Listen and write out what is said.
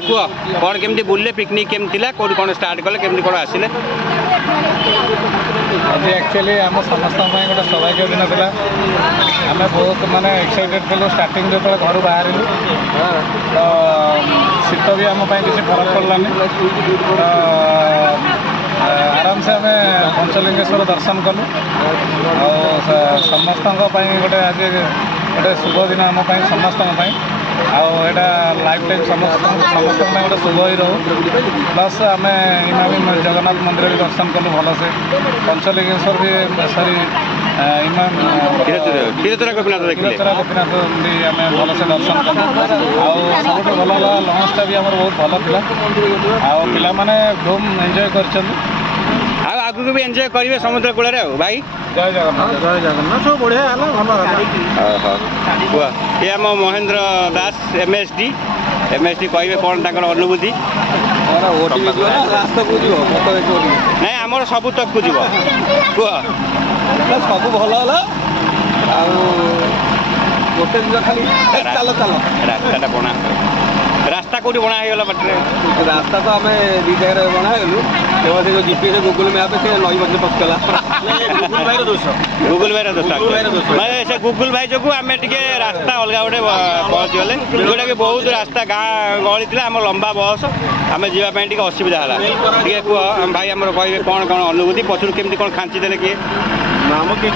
भाई कह कौन केमती बुले पिकनिक केमती कौट कौन स्टार्ट कले केमती कौन आसिले आज एक्चुअली आम समस्त गोटे सौभाग्य दिन था आम बहुत माने एक्साइटेड थे स्टार्टिंग जो घर बाहर तो शीत भी आम किसी फरक पड़लानी तो आराम से आम पंचलिंगेश्वर दर्शन कलु और समस्त गोटे आज गोटे शुभ दिन आम समस्त आईटा लाइफ टाइम समस्त गोटे शुभ ही रो प्लस आम इमामी जगन्नाथ मंदिर भी दर्शन कलु भलसे पंचलिंगेश्वर भी सॉरी इमाम क्षीरचोरा गोपीनाथ देखिले गोपीनाथ भी आम भलसे दर्शन कलु सब भल लंचटा भी आम बहुत भल था आला मैंने धूम एंजॉय कर आगु भी एंजॉय करेंगे समुद्र कूल भाई जय जगन्नाथ सब बढ़िया है भल ये आम महेंद्र दास एमएसडी कहे कौन तर अनुभूति रास्ता को ना आम सब तक को जीव कह सब भल है गोटे दिन खाली चल चल रास्ता बना रास्ता कौटी बना होगा बाटे रास्ता तो आम दी जगह बनागलु से जो जीपीएस गूगल मैप से नई मझे पकला गूगल भाई दोष मैं से गूगल भाई जो आम टे रास्ता अलग गोटे पहुँची गले जोटा कि बहुत रास्ता गाँ गहली थी आम लंबा बस आम जावाई टे असुविधा है टे कह भाई आम कहे कौन कौन अनुभूति पचर केमती कौन खांची देले किए नाम कि